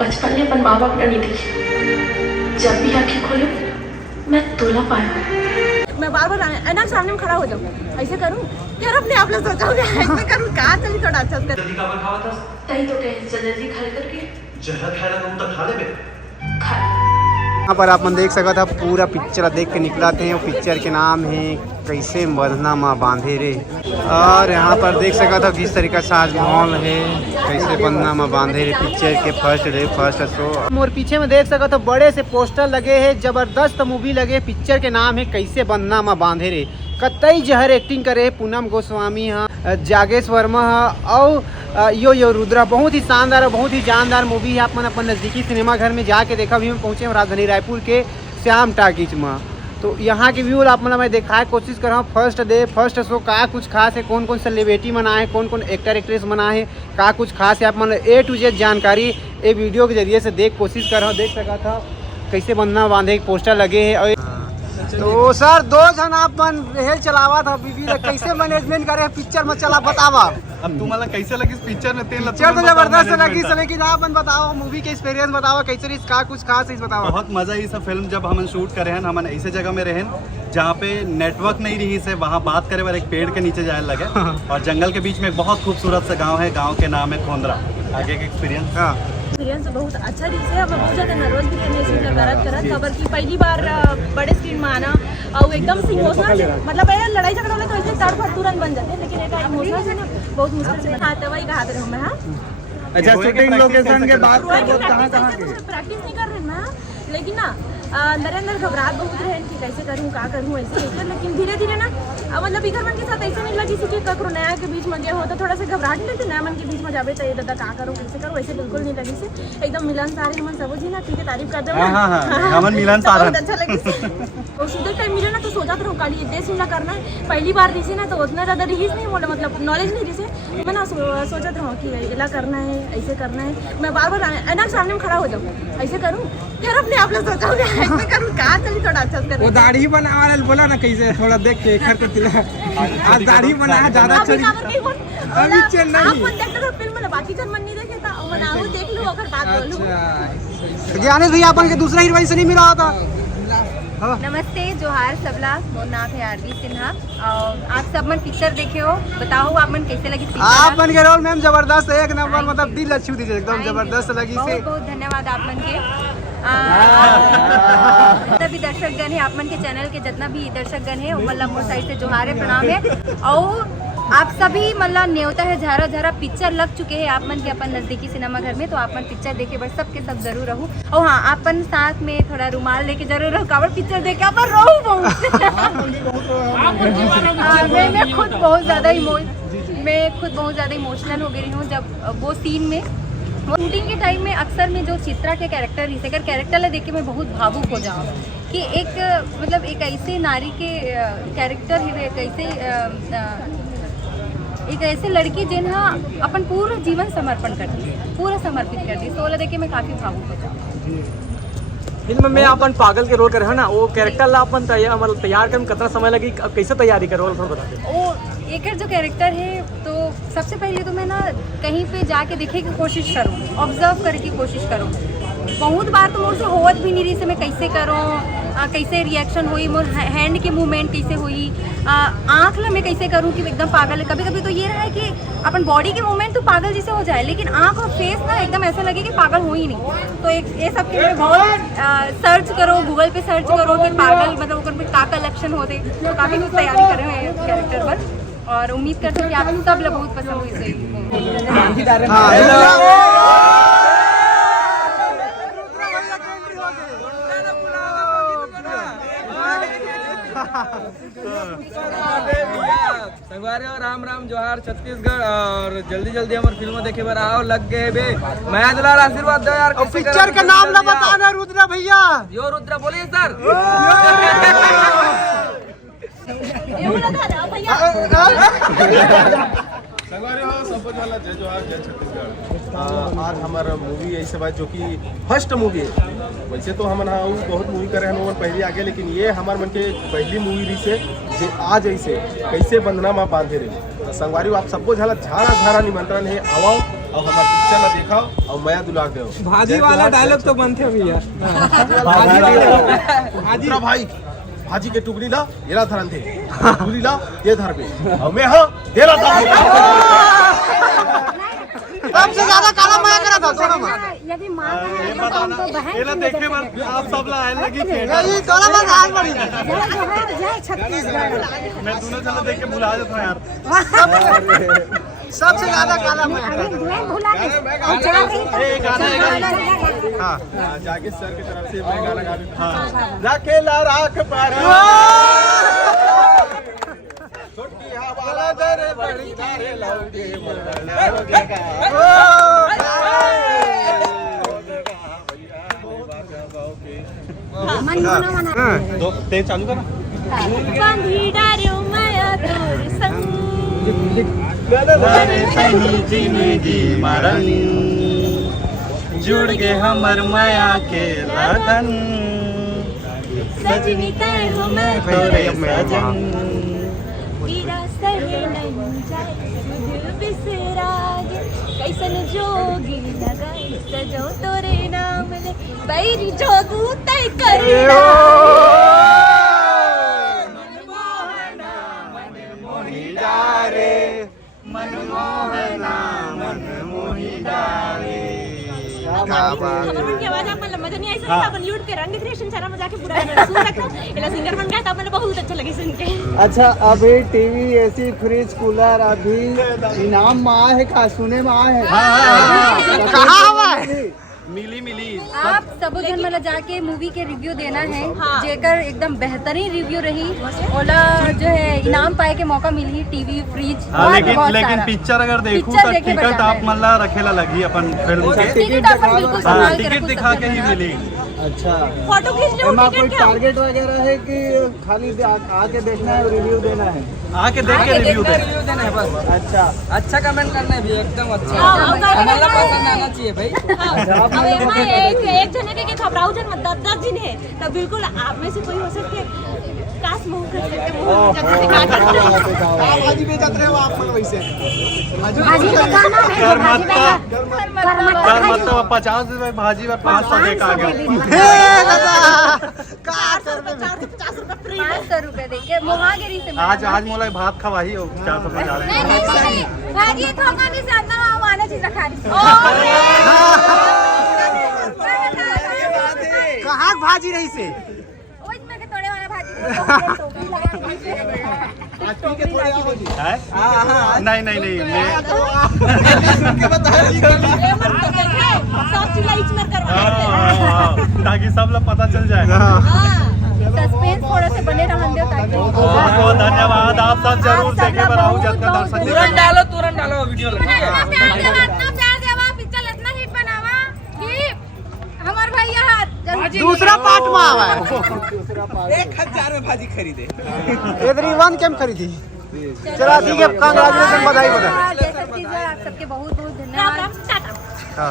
मैं बार बार ऐना सामने में खड़ा हो जाऊँ, ऐसे करूँ यार, अपने आप लोग सोचोगे ऐसे करूँ, कहाँ चली थोड़ा अच्छा से जल्दी का खावा था तही तो कहे जल्दी खा करके जहर खाएगा तो खा ले बे। खा। यहाँ पर आप देख सकते था पूरा पिक्चर देख के निकलाते हैं। पिक्चर के नाम है कैसे बंधना माँ बांधे रे। और यहाँ पर देख सकता था किस तरीका से आज माहौल है, कैसे बंधना माँ बांधे रे पिक्चर के फर्स्ट डे फर्स्ट शो। और पीछे में देख सकता था बड़े से पोस्टर लगे हैं, जबरदस्त मूवी लगे। पिक्चर के नाम है कैसे बंधना माँ बांधे रे। कतई जहर एक्टिंग करे पूनम गोस्वामी हाँ, जागेश वर्मा हाँ और यो रुद्रा। बहुत ही शानदार और बहुत ही जानदार मूवी है। आप मन अपन नज़दीकी सिनेमा घर में जाके देखा। अभी हम पहुँचे हैं राजधानी रायपुर के श्याम टाकीज में, तो यहाँ के व्यू आप मैं दिखाए कोशिश कर रहा हूँ। फर्स्ट डे फर्स्ट शो का कुछ खास है, कौन कौन सेलिब्रिटी मना है, कौन कौन एक्टर एक्ट्रेस मना है, का कुछ खास है। आप मतलब A to Z जानकारी ये वीडियो के जरिए से देख कोशिश कर रहा हूँ। देख सका था कैसे बंधना बांधे पोस्टर लगे हैं। और तो सर दो जन आप मन रेल चलावा था बीबी कैसे मैनेजमेंट करे पिक्चर में चला बतावा। अब तुम्हाला कैसे लगी इस पिक्चर में? पिक्चर तो जबरदस्त लगी सर, लेकिन आप बताओ मूवी के एक्सपीरियंस बताओ कैसे इसका कुछ खास इस बताओ। बहुत मजा आई सब फिल्म जब हम शूट करे हैं। हम ऐसे जगह में रहे जहाँ पे नेटवर्क नहीं रही से वहाँ बात करे बार एक पेड़ के नीचे जाने लगे और जंगल के बीच में एक बहुत खूबसूरत सा गाँव है। गाँव के नाम है खोंदरा। आगे का एक्सपीरियंस एक्सपीरियंस बहुत अच्छा दिखे। मैं बहुत ज़्यादा नर्वस भी रहने से करत खबर की पहली बार बड़े स्क्रीन में आना और एकदम से इमोशनल, मतलब लड़ाई झगड़ा वाले तो ऐसे तड़फड़ तुरंत बन जाते हैं, लेकिन एक इमोशनल से ना बहुत मुश्किल से। हाँ तो वही कहा रहा हूँ मैं। हाँ अच्छा शूटिंग लोकेशन के बाद प्रैक्टिस नहीं कर रहे ना, लेकिन ना अंदर अंदर घबराहट बहुत रहे कि कैसे करूँ क्या करूँ ऐसे लेकर, लेकिन धीरे धीरे ना मतलब इधर मन के साथ ऐसे नहीं लगी कि ककरो नया के बीच में गए हो तो थोड़ा सा घबराहट नहीं लगती। नया मन के बीच में जावे तो ये दादा क्या करूँ कैसे करूँ वैसे बिल्कुल नहीं लगी से। एकदम मिलन सारे मन सब जी ना ठीक है, तारीफ कर दो हमन मिलन सारा बहुत अच्छा लगे। और सीधे टाइम मिले ना तो सोचा तो काली इतने सीन करना है। पहली बार दिसी ना तो उतना ज़्यादा रिहीज नहीं बोला, मतलब नॉलेज नहीं दिसे। मैं ना सोचा था कि ऐसा करना है ऐसे करना है। मैं बार बार ऐना सामने में खड़ा हो जाऊँ, ऐसे करूँ यार, अपने आप लोग सोचोगे ऐसे करूँ कहाँ चली थोड़ा अच्छा से। वो दाढ़ी बना वाला बोला ना कैसे थोड़ा देख के आज दाढ़ी बना ज्यादा अच्छा अभी चेन्नई आप मन देखते तो फिल्म में बाकी जन मन नहीं देखे था मैं आओ देख लूं अगर बात बोलूं। ज्ञानेश भैया अपन के दूसरा हीरोइन से नहीं मिला था। नमस्ते जोहार सबला, मोर नाम है आरती सिन्हा और आप सब मन पिक्चर देखे हो, बताओ आप मन कैसे लगी पिक्चर? आप मन के रोल मैम जबरदस्त है, एक नंबर, मतलब दिल अच्छी थी एकदम जबरदस्त लगी से। बहुत बहुत धन्यवाद आप मन के। जितना भी दर्शकगण है आप मन के चैनल के जितना भी दर्शकगण है मतलब मोर साइड से जोहार है, प्रणाम है। और आप सभी मतलब न्योता है झारा झारा पिक्चर लग चुके हैं आप मन के अपन नज़दीकी सिनेमा घर में, तो आप मन पिक्चर देखे बस सबके सब जरूर रहूँ। और हाँ अपन साथ में थोड़ा रुमाल लेके जरूर रहो, कावड़ पिक्चर देखे अपन रहूँ बहुत। मैं खुद बहुत ज़्यादा इमोशनल हो गई हूँ जब वो सीन में शूटिंग के टाइम में अक्सर में जो चित्रा के कैरेक्टर ही अगर कैरेक्टर देख के मैं बहुत भावुक हो जाऊँ कि एक मतलब एक ऐसे नारी के कैरेक्टर ही एक ऐसे लड़की जिन्हा अपन पूरा जीवन समर्पण कर दी, पूरा समर्पित कर दी, तो वाला देख के मैं काफ़ी भावुक हो जाऊँ। फिल्म में अपन पागल के रोल करे है ना, वो कैरेक्टर ला अपन तैयार कर कितना समय लगी, कैसे तैयारी करो थोड़ा बता दे। वो एक जो कैरेक्टर है तो सबसे पहले तो मैं ना कहीं पे जाके देखे की कोशिश करूँ, ऑब्जर्व करने की कोशिश करूँ। बहुत बार तो मुझसे होत भी नहीं रही से मैं कैसे करूँ, कैसे रिएक्शन हुई, मोर हैंड के मूवमेंट कैसे हुई, आँख ला मैं कैसे करूँ कि एकदम पागल है। कभी कभी तो ये रहा है कि अपन बॉडी के मूवमेंट तो पागल जैसे हो जाए, लेकिन आँख और फेस ना एकदम ऐसा लगे कि पागल हो ही नहीं। तो एक ये सब के लिए बहुत सर्च करो, गूगल पे सर्च करो कि पागल मतलब उनमें का लक्षण होते, तो काफ़ी कुछ तैयारी कर रहे हैं कैरेक्टर पर और उम्मीद करते हैं कि आप सब लोग बहुत पसंद हुई से। संगवारी और राम राम जोहार छत्तीसगढ़ और जल्दी जल्दी हमारे फिल्म देखे बार आओ लग गए बे। मैं दुलार आशीर्वाद दो यार। पिक्चर का नाम ना बताना रुद्रा भैया। यो रुद्रा बोलिए सर। जय जोहार जय छत्तीसगढ़। आज हमारा मूवी ऐसे बात जो कि फर्स्ट मूवी है। वैसे तो हम बहुत मूवी करे हैं पहले आगे, लेकिन ये हमारे मन के पहली मूवी रही से जे आज ऐसे कैसे बंधना माँ बांधे रही। तो संगवारी आप सबको झारा झारा निमंत्रण है, आओ और हमारे पिक्चर ला देखो और माया दुलार दो। भाजी वाला डायलॉग तो बनते भैया। दूसरा भाई भाजी के टुकड़ी ला ये ला धरन थे, टुकड़ी ला ये धर पे और मैं हाँ ये ला धर। सबसे ज्यादा काला माया करा था दोनों में। यदि माँ ये बताना ये ना देखे बार आप सब ला आए लगी यही दोनों में आज बड़ी छत्तीसगढ़ मैं दोनों चलो देख के भुला जाता हूँ यार। सबसे ज्यादा काला माया करा ये गाना है हाँ जाके सर की तरफ से मैं गाना गा दूँ। हाँ राखेला राख पारी छोटकी हवाला दर बड़ी तारे लौटे तो तेज चालू करो। बांधी डार्यो माया तोर संग जिंदगी मरण जुड़ गए हमर माया के लगन सजनी तय हो मैं तोरे सजन पीरा सहे नहीं जाए सुध बिसरागे कैसन जोगी लगाई सजो तोरे नाम ले बैरी जोगू तय कर खबर की आवाज आप मजा नहीं आई सर अपन यूट्यूब के रंग क्रिएशन चैनल में जाके पूरा सुन सकते हो इला सिंगर बन गया था मुझे बहुत अच्छा लगे सुन के। अच्छा अभी टीवी एसी फ्रिज कूलर अभी इनाम में आए है का सुने में आए है कहाँ हुआ है मिली मिली आप सबो जन मतलब जाके मूवी के रिव्यू देना है जेकर एकदम बेहतरीन रिव्यू रही ओला जो है इनाम पाए के मौका मिली टीवी फ्रिज लेकिन पिक्चर अगर देखूं पिक्चर तो देखे टिकट बता आप है। मल्ला रखेला लगी अपन फिल्म के टिकट अपन बिल्कुल हाँ संभाल के टिकट रखो दिखा के ही सब मिली। अच्छा फोटो खींच लो एमा कोई टिकट क्या टारगेट वगैरह है कि खाली आके देखना है रिव्यू देना है? आके देख के रिव्यू दे। रिव्यू देना है बस। अच्छा अच्छा कमेंट करना है भी एकदम अच्छा। हाँ, हमारा पसंद आना चाहिए भाई। अब एमा एक जने के खबराऊ जन मत 10 दिन है तो बिल्कुल आप में से कोई हो सकते काश मुंह कर सकते मुंह जब से काट भाजी बेचत रहे हो आप मन वैसे कर मत तो 50 रुपए भाजी में 500 दे का गया। 450 रुपए फ्री 500 रुपए देके मोहागिरी से आज मोला भात खवाही हो 450 नहीं भाजी थोका भी से अंदर आने चीज रखा दी कहाँ भाजी रही से ओइ में के तोड़े वाला भाजी है? नहीं नहीं नहीं मैं सब चिल्लाई में करवा ताकि सब लोग पता चल जाए। सस्पेंस थोड़ा से बने रहन दो ताकि बहुत बहुत धन्यवाद आप सब जरूर देखे बनाओ जितना दर्शक तुरंत डालो वीडियो लगा। प्यार देवा पिक्चर इतना हिट बनावा कि हमार भैया दूसरा पार्ट में आवा है 1000 में भाजी खरीदे। इधर वन केम खरीदी चला ठीक है कांग्रेचुलेशन बधाई बधाई आप सबके बहुत बहुत धन्यवाद राम राम टाटा हाँ